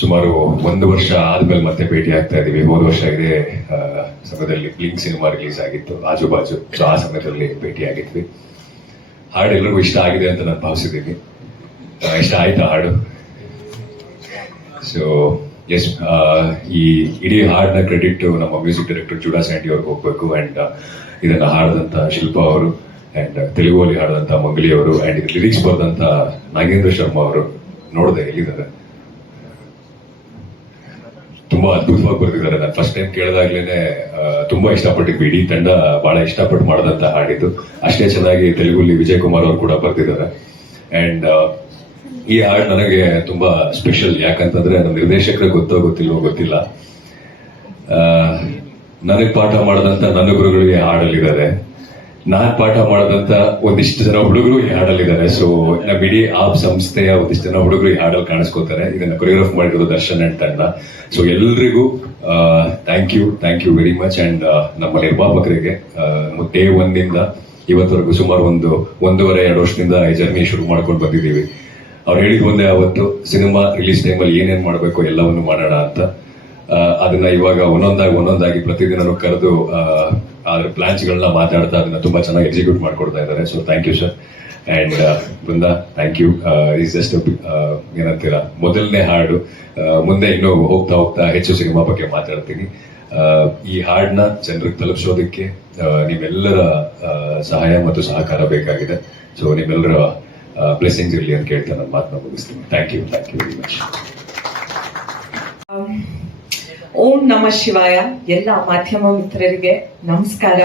ಸುಮಾರು 1 ವರ್ಷ ಆದ್ಮೇಲೆ ಮತ್ತೆ ಭೇಟಿ ಆಗ್ತಾ ಇದೀವಿ. ಹೋದ ವರ್ಷ ಇದೇ ಸಮಯದಲ್ಲಿ ಬ್ಲಿಂಕ್ ಸಿನಿಮಾ ರಿಲೀಸ್ ಆಗಿತ್ತು, ಆಜು ಬಾಜು. ಸೊ ಆ ಸಮಯದಲ್ಲಿ ಭೇಟಿ ಆಗಿದ್ವಿ. ಹಾಡು ಎಲ್ಲರಿಗೂ ಇಷ್ಟ ಆಗಿದೆ ಅಂತ ನಾನು ಭಾವಿಸಿದ್ದೀನಿ. ಇಷ್ಟ ಆಯ್ತಾ ಹಾಡು? ಸೊ ಎಸ್, ಈ ಇಡೀ ಹಾಡಿನ ಕ್ರೆಡಿಟ್ ನಮ್ಮ ಮ್ಯೂಸಿಕ್ ಡೈರೆಕ್ಟರ್ ಜುಡಾ ಸ್ಯಾಂಡಿ ಅವ್ರಿಗೆ ಹೋಗ್ಬೇಕು. ಅಂಡ್ ಇದನ್ನ ಹಾಡಿದಂತ ಶಿಲ್ಪಾ ಅವರು, ಅಂಡ್ ತೆಲುಗುವಲ್ಲಿ ಹಾಡಿದಂತ ಮಂಗಲಿ ಅವರು, ಅಂಡ್ ಇದು ಲಿರಿಕ್ಸ್ ಬರೆದಂತ ನಾಗೇಂದ್ರ ಶರ್ಮಾ ಅವರು. ನೋಡಿದೆ, ಎಲ್ಲಿದ್ದಾರೆ? ತುಂಬಾ ಅದ್ಭುತವಾಗಿ ಬರ್ತಿದ್ದಾರೆ. ನಾನು ಫಸ್ಟ್ ಟೈಮ್ ಕೇಳಿದಾಗ್ಲೇನೆ ತುಂಬಾ ಇಷ್ಟಪಟ್ಟಿದ್ವಿ. ಇಡೀ ತಂಡ ಬಹಳ ಇಷ್ಟಪಟ್ಟು ಮಾಡಿದಂತ ಹಾಡಿದ್ದು. ಅಷ್ಟೇ ಚೆನ್ನಾಗಿ ತೆಲುಗುಲಿ ವಿಜಯ್ ಕುಮಾರ್ ಅವರು ಕೂಡ ಬರ್ತಿದ್ದಾರೆ. ಅಂಡ್ ಈ ಹಾಡು ನನಗೆ ತುಂಬಾ ಸ್ಪೆಷಲ್. ಯಾಕಂತಂದ್ರೆ ನಮ್ಮ ನಿರ್ದೇಶಕರಿಗೆ ಗೊತ್ತಿಲ್ವೋ ಗೊತ್ತಿಲ್ಲ, ನನಗ್ ಪಾಠ ಮಾಡದಂತ ನನ್ನ ಗುರುಗಳು ಈ ಹಾಡಲ್ಲಿದ್ದಾರೆ. ನಾನ್ ಪಾಠ ಮಾಡದಂತ ಒಂದಿಷ್ಟು ಜನ ಹುಡುಗರು ಈ ಹಾಡಲ್ಲಿದ್ದಾರೆ. ಸೊ ನಮ್ಮ ಇಡೀ ಆಪ್ ಸಂಸ್ಥೆಯ ಒಂದಿಷ್ಟು ಜನ ಹುಡುಗರು ಈ ಹಾಡಲ್ಲಿ ಕಾಣಿಸ್ಕೋತಾರೆ. ಇದನ್ನ ಕೊರಿಯೋಗ್ರಾಫ್ ಮಾಡಿರೋದು ದರ್ಶನ್ ಅಂಡ್ ತಂಡ. ಸೊ ಎಲ್ರಿಗೂ thank you very much. And ನಮ್ಮ ನಿರ್ಮಾಪಕರಿಗೆ ಡೇ 1 ಇಂದ ಇವತ್ತವರೆಗೂ ಸುಮಾರು 1.5-2 ವರ್ಷದಿಂದ ಈ ಜರ್ನಿ ಶುರು ಮಾಡ್ಕೊಂಡು ಬಂದಿದ್ದೀವಿ. ಅವ್ರು ಹೇಳಿದ್ ಒಂದೇ, ಅವತ್ತು ಸಿನಿಮಾ ರಿಲೀಸ್ ಟೈಮಲ್ಲಿ ಏನೇನ್ ಮಾಡಬೇಕು ಎಲ್ಲವನ್ನು ಮಾಡೋಣ ಅಂತ. ಅದನ್ನ ಇವಾಗ ಒಂದೊಂದಾಗಿ ಪ್ರತಿದಿನನೂ ಕರೆದು ಅದ್ರ ಪ್ಲಾನ್ಸ್ಗಳನ್ನ ಮಾತಾಡ್ತಾ ಅದನ್ನ ತುಂಬಾ ಚೆನ್ನಾಗಿ ಎಕ್ಸಿಕ್ಯೂಟ್ ಮಾಡ್ಕೊಡ್ತಾ ಇದ್ದಾರೆ. So thank you sir. And Brinda, thank you. Is just ಏನಂತೀರಾ, ಮೊದಲನೇ ಹಾಡು. ಮುಂದೆ ಇನ್ನೂ ಹೋಗ್ತಾ ಹೆಚ್ಚು ಸಿನಿಮಾ ಬಗ್ಗೆ ಮಾತಾಡ್ತೀನಿ. ಈ ಹಾಡನ್ನ ಜನರಿಗೆ ತಲುಪಿಸೋದಕ್ಕೆ ನಿಮ್ಮೆಲ್ಲರ ಸಹಾಯ ಮತ್ತು ಸಹಕಾರ ಬೇಕಾಗಿದೆ. ಸೊ ನಿಮ್ಮೆಲ್ಲರ ಬ್ಲೆಸ್ಸಿಂಗ್ಸ್ ಇರಲಿ ಅಂತ ಕೇಳ್ತಾ ನನ್ನ ಮಾತನ್ನ ಮುಗಿಸ್ತೀನಿ. Thank you very much. ಓಂ ನಮಃ ಶಿವಾಯ. ಎಲ್ಲ ಮಾಧ್ಯಮ ಮಿತ್ರರಿಗೆ ನಮಸ್ಕಾರ.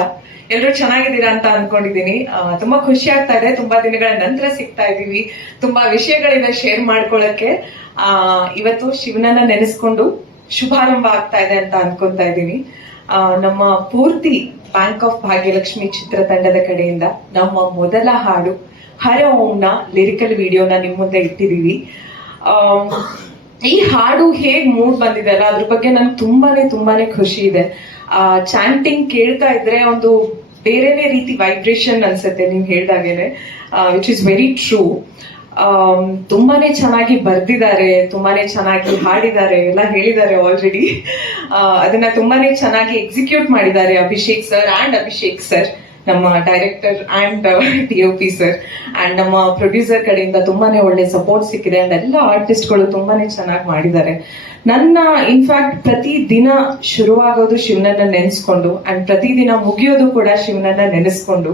ಎಲ್ಲರೂ ಚೆನ್ನಾಗಿದ್ದೀರಾ ಅಂತ ಅನ್ಕೊಂಡಿದೀನಿ. ತುಂಬಾ ಖುಷಿ ಆಗ್ತಾ ಇದೆ. ತುಂಬಾ ದಿನಗಳ ನಂತರ ಸಿಗ್ತಾ ಇದೀವಿ. ತುಂಬಾ ವಿಷಯಗಳಿದೆ ಶೇರ್ ಮಾಡ್ಕೊಳ್ಳಕ್ಕೆ. ಇವತ್ತು ಶಿವನನ್ನ ನೆನೆಸ್ಕೊಂಡು ಶುಭಾರಂಭ ಆಗ್ತಾ ಇದೆ ಅಂತ ಅನ್ಕೊಂತಾ ಇದ್ದೀನಿ. ನಮ್ಮ ಪೂರ್ತಿ ಬ್ಯಾಂಕ್ ಆಫ್ ಭಾಗ್ಯಲಕ್ಷ್ಮಿ ಚಿತ್ರತಂಡದ ಕಡೆಯಿಂದ ನಮ್ಮ ಮೊದಲ ಹಾಡು ಹರ ಓಂನ ಲಿರಿಕಲ್ ವಿಡಿಯೋನ ನಿಮ್ ಮುಂದೆ ಇಟ್ಟಿದೀವಿ. ಈ ಹಾಡು ಹೇಗ್ ಮೂಡ್ ಬಂದಿದೆ ಅಲ್ಲ, ಅದ್ರ ಬಗ್ಗೆ ನನ್ಗೆ ತುಂಬಾನೇ ಖುಷಿ ಇದೆ. ಚಾಂಟಿಂಗ್ ಕೇಳ್ತಾ ಇದ್ರೆ ಒಂದು ಬೇರೆನೇ ರೀತಿ ವೈಬ್ರೇಷನ್ ಅನ್ಸುತ್ತೆ ನೀವು ಹೇಳ್ದಾಗೇನೆ, ವಿಚ್ ಇಸ್ ವೆರಿ ಟ್ರೂ. ತುಂಬಾನೇ ಚೆನ್ನಾಗಿ ಬರ್ದಿದ್ದಾರೆ, ತುಂಬಾನೇ ಚೆನ್ನಾಗಿ ಹಾಡಿದ್ದಾರೆ, ಎಲ್ಲ ಹೇಳಿದ್ದಾರೆ ಆಲ್ರೆಡಿ. ಅದನ್ನ ತುಂಬಾನೇ ಚೆನ್ನಾಗಿ ಎಕ್ಸಿಕ್ಯೂಟ್ ಮಾಡಿದ್ದಾರೆ ಅಭಿಷೇಕ್ ಸರ್, ನಮ್ಮ director and TOP sir, and ನಮ್ಮ ಪ್ರೊಡ್ಯೂಸರ್ ಕಡೆಯಿಂದ ತುಂಬಾನೇ ಒಳ್ಳೆ ಸಪೋರ್ಟ್ ಸಿಕ್ಕಿದೆ. ಅಂಡ್ ಎಲ್ಲ ಆರ್ಟಿಸ್ಟ್ಗಳು ತುಂಬಾನೇ ಚೆನ್ನಾಗಿ ಮಾಡಿದ್ದಾರೆ. ನನ್ನ ಇನ್ಫ್ಯಾಕ್ಟ್ ಪ್ರತಿ ದಿನ ಶುರುವಾಗೋದು ಶಿವನನ್ನ ನೆನೆಸ್ಕೊಂಡು, ಅಂಡ್ ಪ್ರತಿದಿನ ಮುಗಿಯೋದು ಕೂಡ ಶಿವನನ್ನ ನೆನೆಸ್ಕೊಂಡು.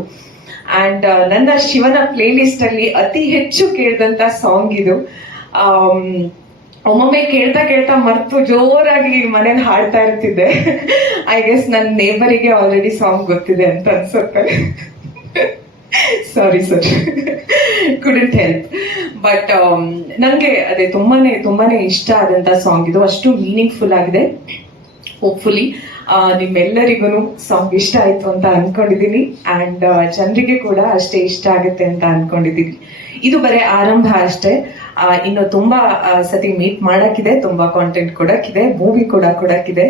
ಅಂಡ್ ನನ್ನ ಶಿವನ ಪ್ಲೇ ಲಿಸ್ಟ್ ಅಲ್ಲಿ ಅತಿ ಹೆಚ್ಚು ಕೇಳಿದಂತ ಸಾಂಗ್ ಇದು. ಒಮ್ಮೊಮ್ಮೆ ಕೇಳ್ತಾ ಮರ್ತು ಜೋರಾಗಿ ಮನೇಲಿ ಹಾಡ್ತಾ ಇರ್ತಿದ್ದೆ. ಐ ಗೆಸ್ ನನ್ನ ನೇಬರಿಗೆ ಆಲ್ರೆಡಿ ಸಾಂಗ್ ಗೊತ್ತಿದೆ ಅಂತ ಅನ್ಸುತ್ತೆ. Sorry sir, couldn't help. But ನಂಗೆ ಅದೇ ತುಂಬಾನೇ ಇಷ್ಟ ಆದಂತ ಸಾಂಗ್ ಇದು. ಅಷ್ಟು ಮೀನಿಂಗ್ಫುಲ್ ಆಗಿದೆ. ಹೋಪ್ಫುಲಿ ನಿಮ್ಮೆಲ್ಲರಿಗೂ ಸಾಂಗ್ ಇಷ್ಟ ಆಯ್ತು ಅಂತ ಅನ್ಕೊಂಡಿದೀನಿ. ಅಂಡ್ ಜನರಿಗೆ ಕೂಡ ಅಷ್ಟೇ ಇಷ್ಟ ಆಗುತ್ತೆ ಅಂತ ಅನ್ಕೊಂಡಿದೀನಿ. ಇದು ಬರೀ ಆರಂಭ ಅಷ್ಟೇ. ಇನ್ನು ತುಂಬಾ ಸತಿ ಮೀಟ್ ಮಾಡಕ್ಕಿದೆ, ತುಂಬಾ ಕಾಂಟೆಂಟ್ ಕೊಡಕ್ಕಿದೆ, ಮೂವಿ ಕೂಡ ಕೊಡಕ್ಕಿದೆ.